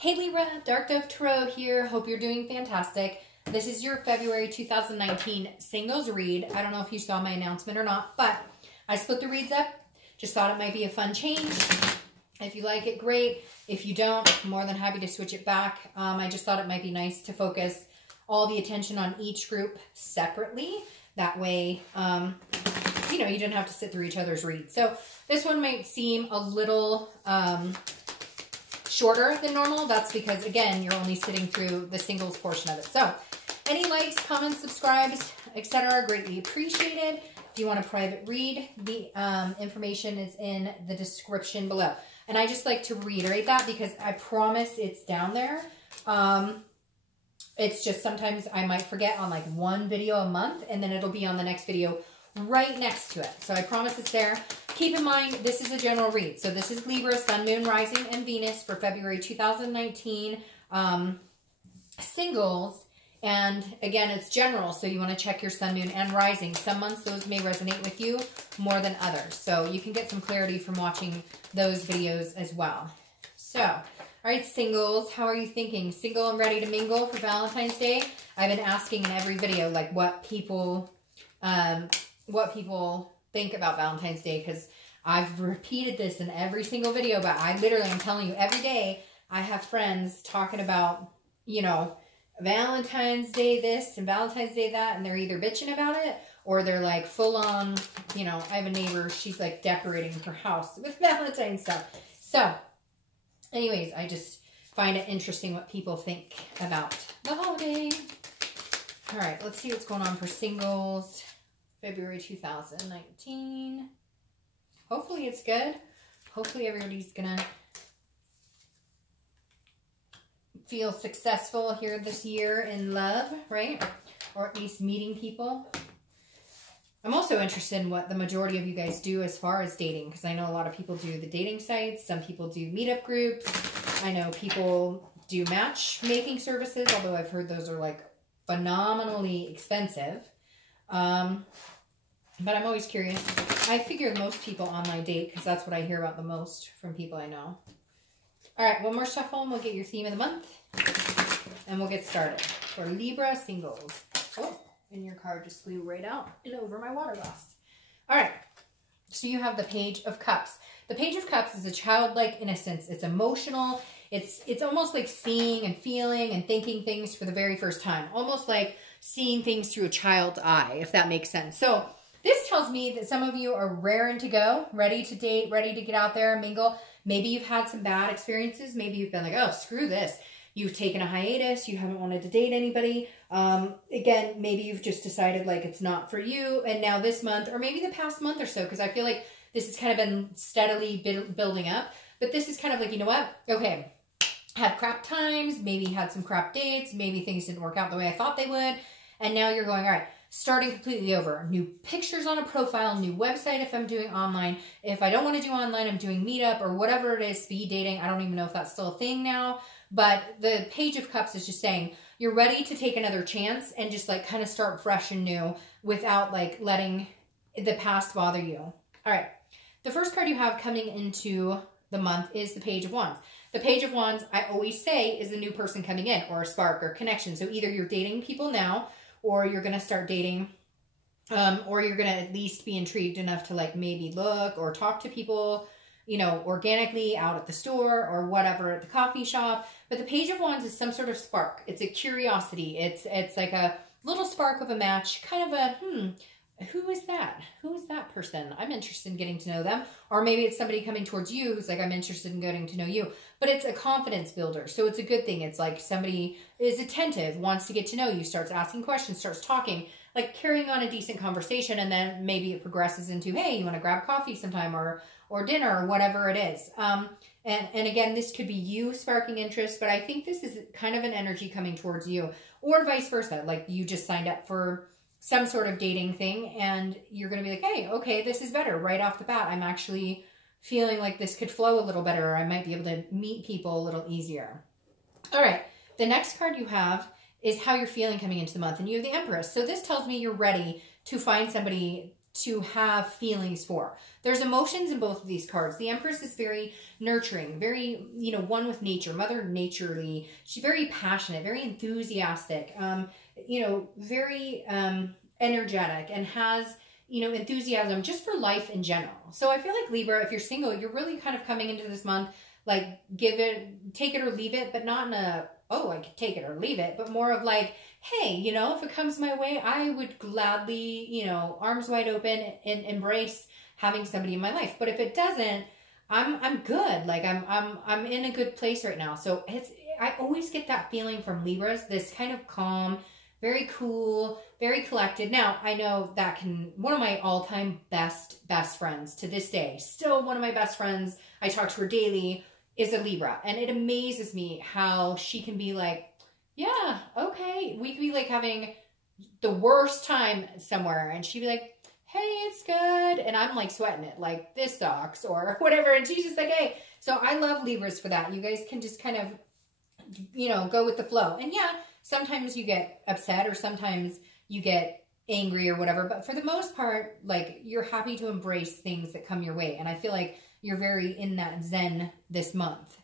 Hey Libra, Dark Dove Tarot here. Hope you're doing fantastic. This is your February 2019 singles read. I don't know if you saw my announcement or not, but I split the reads up. Just thought it might be a fun change. If you like it, great. If you don't, I'm more than happy to switch it back. I just thought it might be nice to focus all the attention on each group separately. That way, you know, you didn't have to sit through each other's reads. So this one might seem a little shorter than normal. That's because, again, you're only sitting through the singles portion of it. So any likes, comments, subscribes, etc. are greatly appreciated. If you want a private read, the information is in the description below. And I just like to reiterate that because I promise it's down there. It's just sometimes I might forget on like one video a month, and then it'll be on the next video right next to it. So I promise it's there. Keep in mind, this is a general read. So this is Libra, Sun, Moon, Rising, and Venus for February 2019 singles. And again, it's general, so you want to check your Sun, Moon, and Rising. Some months those may resonate with you more than others. So you can get some clarity from watching those videos as well. So, all right, singles, how are you thinking? Single and ready to mingle for Valentine's Day? I've been asking in every video, like, what people think about Valentine's Day, because I've repeated this in every single video, but I literally, I'm telling you, every day I have friends talking about, you know, Valentine's Day this and Valentine's Day that, and they're either bitching about it or they're like full on, you know, I have a neighbor, she's like decorating her house with Valentine's stuff. So anyways, I just find it interesting what people think about the holiday. All right, let's see what's going on for singles. February 2019. Hopefully it's good. Hopefully everybody's gonna feel successful here this year in love, right? Or at least meeting people. I'm also interested in what the majority of you guys do as far as dating, because I know a lot of people do the dating sites. Some people do meetup groups. I know people do matchmaking services, although I've heard those are like phenomenally expensive. But I'm always curious. I figure most people online date because that's what I hear about the most from people I know. All right, one more shuffle and we'll get your theme of the month. And we'll get started. For Libra singles. Oh, and your card just flew right out and over my water glass. All right, so you have the Page of Cups. The Page of Cups is a childlike innocence. It's emotional. It's almost like seeing and feeling and thinking things for the very first time. Almost like seeing things through a child's eye, if that makes sense. So this tells me that some of you are raring to go, ready to date, ready to get out there and mingle. Maybe you've had some bad experiences. Maybe you've been like, oh, screw this. You've taken a hiatus. You haven't wanted to date anybody. Again, maybe you've just decided like it's not for you. And now this month, or maybe the past month or so, because I feel like this has kind of been steadily building up. But this is kind of like, you know what? Okay, had crap times. Maybe had some crap dates. Maybe things didn't work out the way I thought they would. And now you're going, all right, starting completely over. New pictures on a profile, new website if I'm doing online. If I don't want to do online, I'm doing meetup or whatever it is, speed dating. I don't even know if that's still a thing now. But the Page of Cups is just saying you're ready to take another chance and just like kind of start fresh and new without like letting the past bother you. All right. The first card you have coming into the month is the Page of Wands. The Page of Wands, I always say, is a new person coming in or a spark or connection. So either you're dating people now, or you're going to start dating, or you're going to at least be intrigued enough to like maybe look or talk to people, you know, organically out at the store or whatever at the coffee shop. But the Page of Wands is some sort of spark. It's a curiosity. It's like a little spark of a match, kind of a, who is that? Who is that person? I'm interested in getting to know them. Or maybe it's somebody coming towards you who's like, I'm interested in getting to know you. But it's a confidence builder. So it's a good thing. It's like somebody is attentive, wants to get to know you, starts asking questions, starts talking, like carrying on a decent conversation. And then maybe it progresses into, hey, you want to grab coffee sometime or dinner or whatever it is. And again, this could be you sparking interest, but I think this is kind of an energy coming towards you or vice versa. Like you just signed up for some sort of dating thing and you're going to be like, hey, okay, this is better right off the bat. I'm actually feeling like this could flow a little better, or I might be able to meet people a little easier. All right. The next card you have is how you're feeling coming into the month, and you have the Empress. So this tells me you're ready to find somebody to have feelings for. There's emotions in both of these cards. The Empress is very nurturing, very, you know, one with nature, Mother Nature-y. She's very passionate, very enthusiastic, you know, very energetic, and has, you know, enthusiasm just for life in general. So I feel like Libra, if you're single, you're really kind of coming into this month, like, take it or leave it, but not in a, oh, I could take it or leave it, but more of like, hey, you know, if it comes my way, I would gladly, you know, arms wide open and embrace having somebody in my life. But if it doesn't, I'm good. Like, I'm in a good place right now. So I always get that feeling from Libras, this kind of calm, very cool, very collected. Now, I know that one of my all-time best friends to this day, still one of my best friends, I talk to her daily, is a Libra. And it amazes me how she can be like, yeah, okay. We could be like having the worst time somewhere, and she'd be like, hey, it's good. And I'm like sweating it, like, this sucks or whatever. And she's just like, hey. So I love Libras for that. You guys can just kind of, you know, go with the flow. And yeah, sometimes you get upset or sometimes you get angry or whatever. But for the most part, like, you're happy to embrace things that come your way. And I feel like you're very in that zen this month.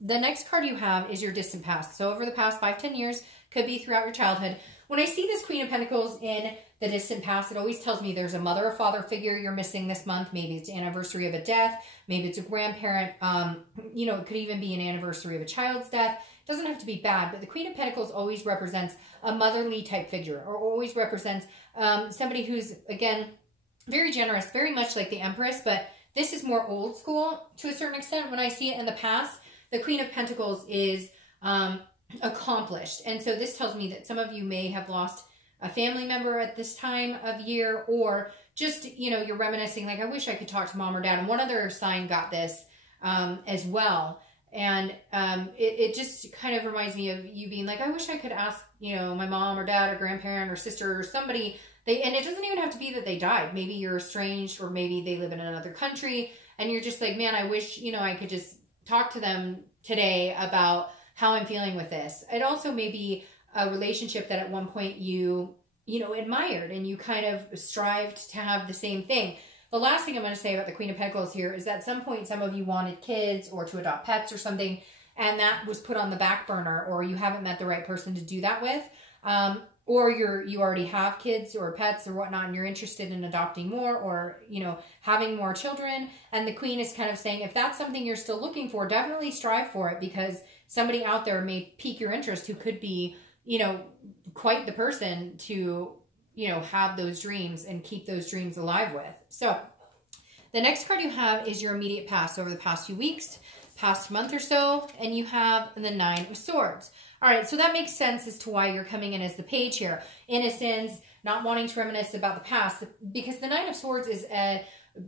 The next card you have is your distant past. So over the past 5-10 years, could be throughout your childhood. When I see this Queen of Pentacles in the distant past, it always tells me there's a mother or father figure you're missing this month. Maybe it's the anniversary of a death. Maybe it's a grandparent. You know, it could even be an anniversary of a child's death. It doesn't have to be bad, but the Queen of Pentacles always represents a motherly type figure, or always represents somebody who's, again, very generous, very much like the Empress, but this is more old school to a certain extent. When I see it in the past, the Queen of Pentacles is accomplished. And so this tells me that some of you may have lost a family member at this time of year, or just, you know, you're reminiscing, like, I wish I could talk to mom or dad. And one other sign got this as well. And it just kind of reminds me of you being like, I wish I could ask, you know, my mom or dad or grandparent or sister or somebody. And it doesn't even have to be that they died. Maybe you're estranged, or maybe they live in another country, and you're just like, man, I wish, you know, I could just talk to them today about how I'm feeling with this. It also may be a relationship that at one point you know, admired, and you kind of strived to have the same thing. The last thing I'm going to say about the Queen of Pentacles here is that at some point some of you wanted kids or to adopt pets or something, and that was put on the back burner, or you haven't met the right person to do that with. Or you already have kids or pets or whatnot, and you're interested in adopting more, or, you know, having more children. And the Queen is kind of saying, if that's something you're still looking for, definitely strive for it, because somebody out there may pique your interest who could be, you know, quite the person to, you know, have those dreams and keep those dreams alive with. So the next card you have is your immediate past, over the past few weeks, past month or so, and you have the Nine of Swords. All right, so that makes sense as to why you're coming in as the page here. Innocence, not wanting to reminisce about the past, because the Nine of Swords is a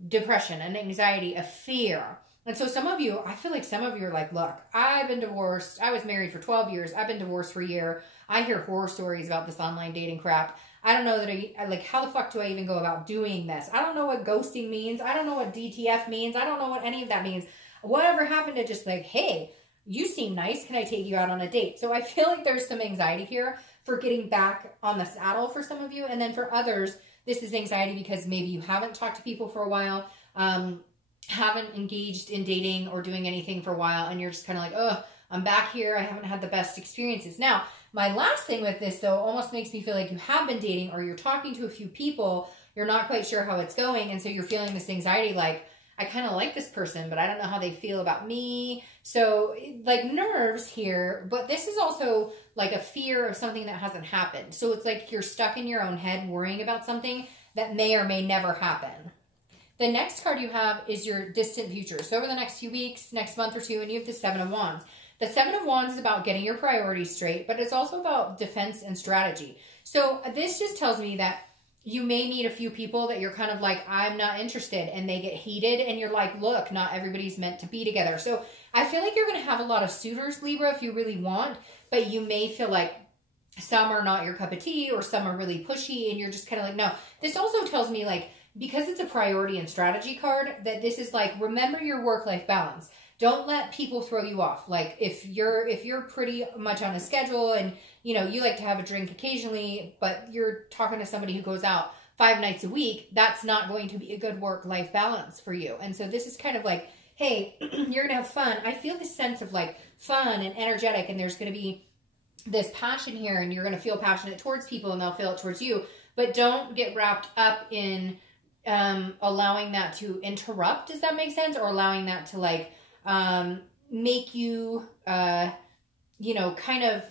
depression, an anxiety, a fear. And so some of you, I feel like some of you are like, look, I've been divorced. I was married for 12 years. I've been divorced for a year. I hear horror stories about this online dating crap. I don't know that like, how the fuck do I even go about doing this? I don't know what ghosting means. I don't know what DTF means. I don't know what any of that means. Whatever happened to just like, hey, you seem nice. Can I take you out on a date? So I feel like there's some anxiety here for getting back on the saddle for some of you. And then for others, this is anxiety because maybe you haven't talked to people for a while, haven't engaged in dating or doing anything for a while. And you're just kind of like, oh, I'm back here. I haven't had the best experiences. Now, my last thing with this, though, almost makes me feel like you have been dating, or you're talking to a few people. You're not quite sure how it's going. And so you're feeling this anxiety like, I kind of like this person, but I don't know how they feel about me. So like nerves here, but this is also like a fear of something that hasn't happened. So it's like you're stuck in your own head worrying about something that may or may never happen. The next card you have is your distant future. So over the next few weeks, next month or two, and you have the Seven of Wands. The Seven of Wands is about getting your priorities straight, but it's also about defense and strategy. So this just tells me that you may meet a few people that you're kind of like, I'm not interested, and they get heated, and you're like, look, not everybody's meant to be together. So I feel like you're going to have a lot of suitors, Libra, if you really want, but you may feel like some are not your cup of tea, or some are really pushy, and you're just kind of like, no. This also tells me, like, because it's a priority and strategy card, that this is like, remember your work-life balance. Don't let people throw you off. Like, if you're pretty much on a schedule and, you know, you like to have a drink occasionally, but you're talking to somebody who goes out 5 nights a week, that's not going to be a good work-life balance for you. And so this is kind of like, hey, you're going to have fun. I feel this sense of like fun and energetic, and there's going to be this passion here, and you're going to feel passionate towards people and they'll feel it towards you. But don't get wrapped up in allowing that to interrupt, does that make sense? Or allowing that to like make you, you know, kind of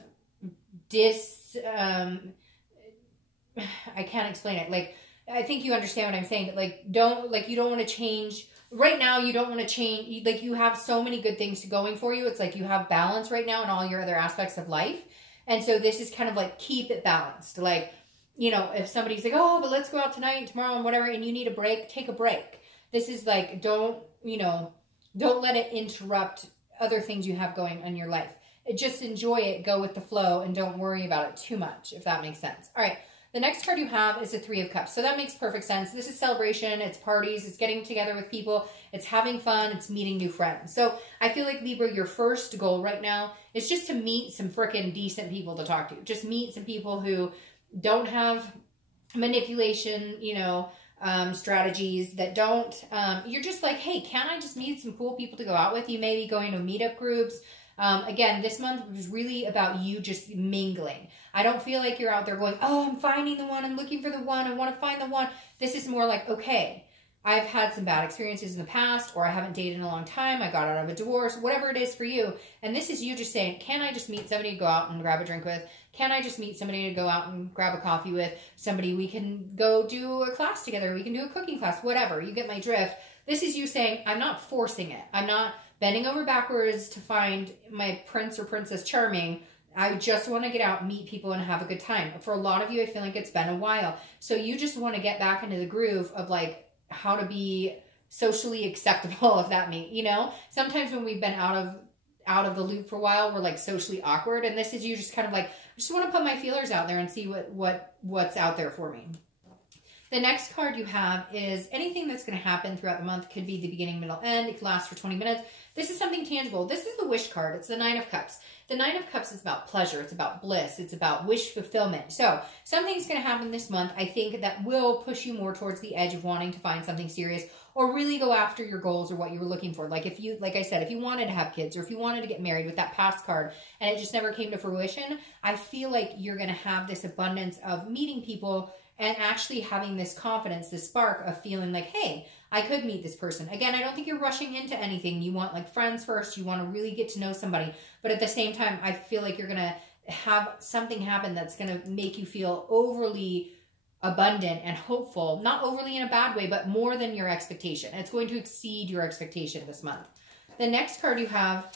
I can't explain it. Like, I think you understand what I'm saying, but like, you don't want to change. Right now, you don't want to change. Like, you have so many good things going for you. It's like you have balance right now in all your other aspects of life. And so this is kind of like, keep it balanced. Like, you know, if somebody's like, oh, but let's go out tonight and tomorrow and whatever, and you need a break, take a break. This is like, don't let it interrupt other things you have going on in your life. Just enjoy it, go with the flow, and don't worry about it too much, if that makes sense. All right. The next card you have is the 3 of Cups. So that makes perfect sense. This is celebration. It's parties. It's getting together with people. It's having fun. It's meeting new friends. So I feel like, Libra, your first goal right now is just to meet some freaking decent people to talk to. Just meet some people who don't have manipulation, you know, strategies, that don't, you're just like, hey, can I just meet some cool people to go out with? You may be going to meetup groups. Again, this month was really about you just mingling. I don't feel like you're out there going, oh, I'm finding the one, I'm looking for the one, I want to find the one. This is more like, okay, I've had some bad experiences in the past, or I haven't dated in a long time, I got out of a divorce, whatever it is for you. And this is you just saying, can I just meet somebody to go out and grab a drink with? Can I just meet somebody to go out and grab a coffee with? Somebody we can go do a class together, we can do a cooking class, whatever. You get my drift. This is you saying, I'm not forcing it. I'm not bending over backwards to find my prince or princess charming. I just want to get out, meet people, and have a good time. For a lot of you, I feel like it's been a while. So you just want to get back into the groove of like how to be socially acceptable, if that means, you know, sometimes when we've been out of the loop for a while, we're like socially awkward. And this is you just kind of like, I just want to put my feelers out there and see what's out there for me. The next card you have is anything that's going to happen throughout the month. Could be the beginning, middle, end. It could last for 20 minutes. This is something tangible. This is the wish card. It's the 9 of Cups. The 9 of Cups is about pleasure. It's about bliss. It's about wish fulfillment. So something's going to happen this month, I think, that will push you more towards the edge of wanting to find something serious or really go after your goals or what you were looking for. Like if you, like I said, if you wanted to have kids or if you wanted to get married with that past card and it just never came to fruition, I feel like you're going to have this abundance of meeting people and actually having this confidence, this spark of feeling like, hey, I could meet this person. Again, I don't think you're rushing into anything. You want like friends first. You want to really get to know somebody. But at the same time, I feel like you're going to have something happen that's going to make you feel overly abundant and hopeful. Not overly in a bad way, but more than your expectation. It's going to exceed your expectation this month. The next card you have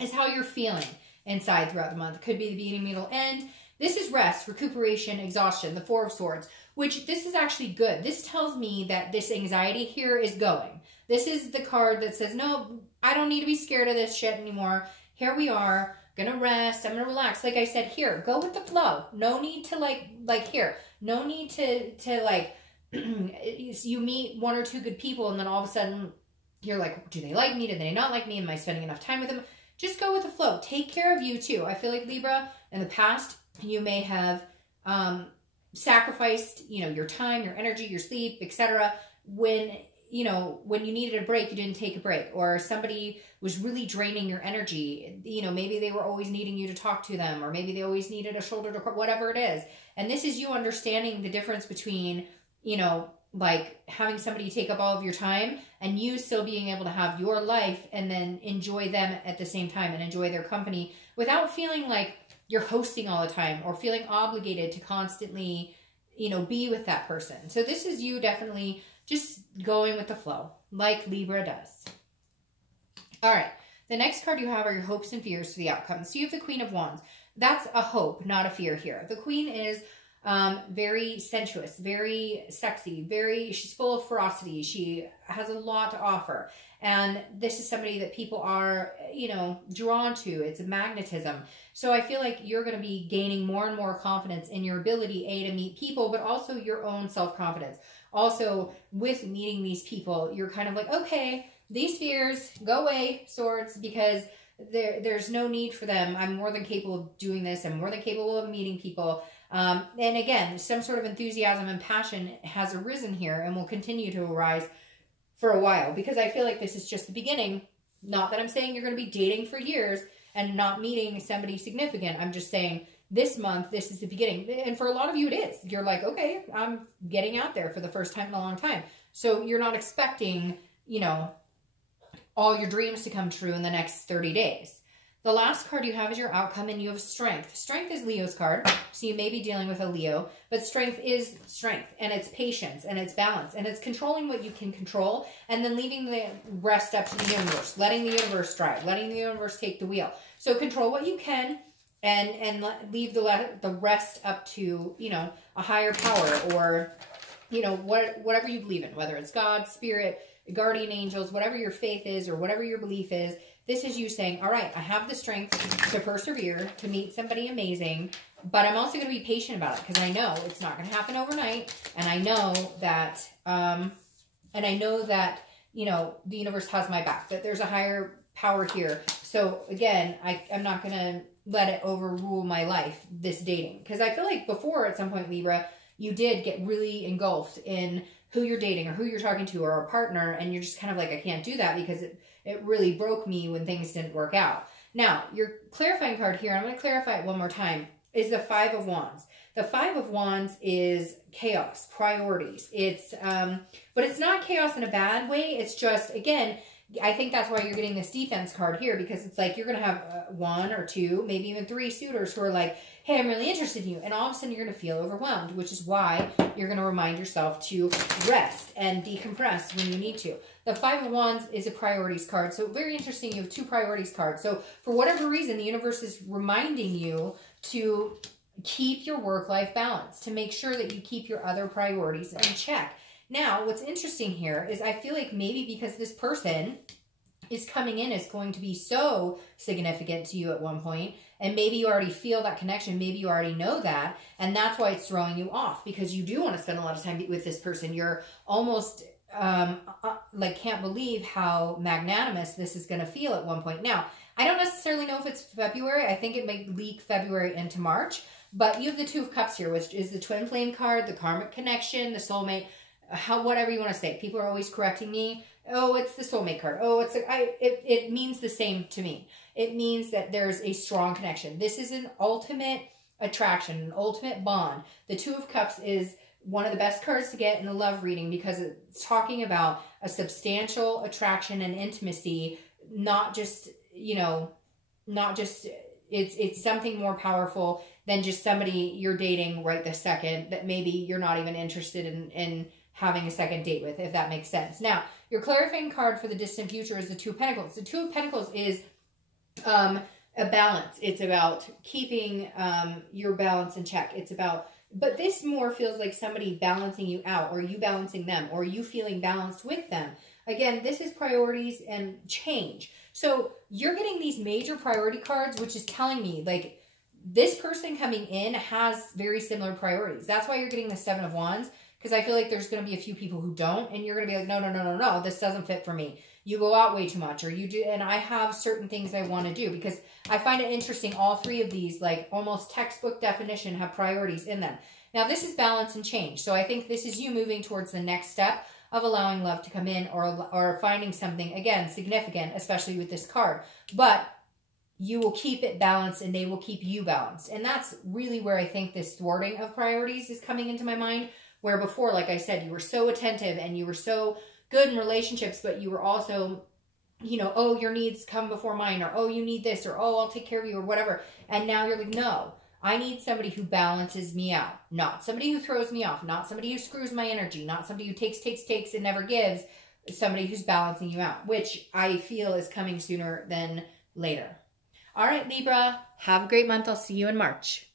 is how you're feeling inside throughout the month. It could be the beginning, middle, end. This is rest, recuperation, exhaustion, the 4 of Swords, which this is actually good. This tells me that this anxiety here is going. This is the card that says, no, I don't need to be scared of this shit anymore. Here we are, gonna rest, I'm gonna relax. Like I said, here, go with the flow. No need to like here. No need to like, you meet 1 or 2 good people and then all of a sudden you're like, do they like me? Do they not like me? Am I spending enough time with them? Just go with the flow. Take care of you too. I feel like Libra, in the past, you may have sacrificed, you know, your time, your energy, your sleep, etc. When you needed a break, you didn't take a break, or somebody was really draining your energy. You know, maybe they were always needing you to talk to them, or maybe they always needed a shoulder to cry, whatever it is. And this is you understanding the difference between, you know, like having somebody take up all of your time and you still being able to have your life and then enjoy them at the same time and enjoy their company without feeling like you're hosting all the time or feeling obligated to constantly, you know, be with that person. So this is you definitely just going with the flow like Libra does. All right. The next card you have are your hopes and fears for the outcome. So you have the Queen of Wands. That's a hope, not a fear here. The Queen is very sensuous, very sexy, she's full of ferocity. She has a lot to offer. And this is somebody that people are, you know, drawn to. It's a magnetism. So I feel like you're going to be gaining more and more confidence in your ability, to meet people, but also your own self-confidence. Also, with meeting these people, you're kind of like, okay, these fears, go away, Swords, because there's no need for them. I'm more than capable of doing this. I'm more than capable of meeting people. And again, some sort of enthusiasm and passion has arisen here and will continue to arise for a while, because I feel like this is just the beginning. Not that I'm saying you're going to be dating for years and not meeting somebody significant. I'm just saying this month, this is the beginning. And for a lot of you, it is. You're like, okay, I'm getting out there for the first time in a long time. So you're not expecting, you know, all your dreams to come true in the next 30 days. The last card you have is your outcome, and you have strength. Strength is Leo's card, so you may be dealing with a Leo, but strength is strength, and it's patience, and it's balance, and it's controlling what you can control, and then leaving the rest up to the universe, letting the universe drive, letting the universe take the wheel. So control what you can, and leave the rest up to, you know, a higher power, or, you know, whatever you believe in, whether it's God, spirit, guardian angels, whatever your faith is, or whatever your belief is. This is you saying, all right, I have the strength to persevere, to meet somebody amazing, but I'm also going to be patient about it, because I know it's not going to happen overnight. And I know that, you know, the universe has my back, that there's a higher power here. So again, I'm not going to let it overrule my life, this dating. Because I feel like before, at some point, Libra, you did get really engulfed in who you're dating or who you're talking to or a partner, and you're just kind of like, I can't do that because it really broke me when things didn't work out. Now, your clarifying card here, I'm going to clarify it one more time, is the Five of Wands. The Five of Wands is chaos, priorities. It's, but it's not chaos in a bad way. It's just, again, I think that's why you're getting this defense card here, because it's like you're going to have one or two, maybe even three suitors who are like, hey, I'm really interested in you. And all of a sudden you're going to feel overwhelmed, which is why you're going to remind yourself to rest and decompress when you need to. The Five of Wands is a priorities card. So very interesting. You have two priorities cards. So for whatever reason, the universe is reminding you to keep your work-life balance, to make sure that you keep your other priorities in check. Now, what's interesting here is I feel like maybe because this person is coming in is going to be so significant to you at one point, and maybe you already feel that connection, maybe you already know that, and that's why it's throwing you off, because you do want to spend a lot of time with this person. You're almost like can't believe how magnanimous this is going to feel at one point. Now, I don't necessarily know if it's February. I think it may leak February into March, but you have the Two of Cups here, which is the twin flame card, the karmic connection, the soulmate, whatever you want to say. People are always correcting me. Oh, it's the soulmate card. Oh, it means the same to me. It means that there's a strong connection. This is an ultimate attraction, an ultimate bond. The Two of Cups is one of the best cards to get in a love reading, because it's talking about a substantial attraction and intimacy, not just, you know, it's something more powerful than just somebody you're dating right this second that maybe you're not even interested in having a second date with, if that makes sense. Now, your clarifying card for the distant future is the Two of Pentacles. The Two of Pentacles is a balance. It's about keeping your balance in check. It's about, but this more feels like somebody balancing you out, or you balancing them, or you feeling balanced with them. Again, this is priorities and change. So you're getting these major priority cards, which is telling me like this person coming in has very similar priorities. That's why you're getting the Seven of Wands, because I feel like there's going to be a few people who don't, and you're going to be like, no, this doesn't fit for me. You go out way too much, or you do, and I have certain things I want to do, because I find it interesting. All three of these, like almost textbook definition, have priorities in them. Now, this is balance and change. So I think this is you moving towards the next step of allowing love to come in, or finding something, again, significant, especially with this card. But you will keep it balanced, and they will keep you balanced. And that's really where I think this thwarting of priorities is coming into my mind, where before, like I said, you were so attentive and you were so good in relationships, but you were also, you know, oh, your needs come before mine, or oh, you need this, or oh, I'll take care of you, or whatever. And now you're like, no, I need somebody who balances me out, not somebody who throws me off, not somebody who screws my energy, not somebody who takes and never gives, somebody who's balancing you out, which I feel is coming sooner than later. All right, Libra, have a great month. I'll see you in March.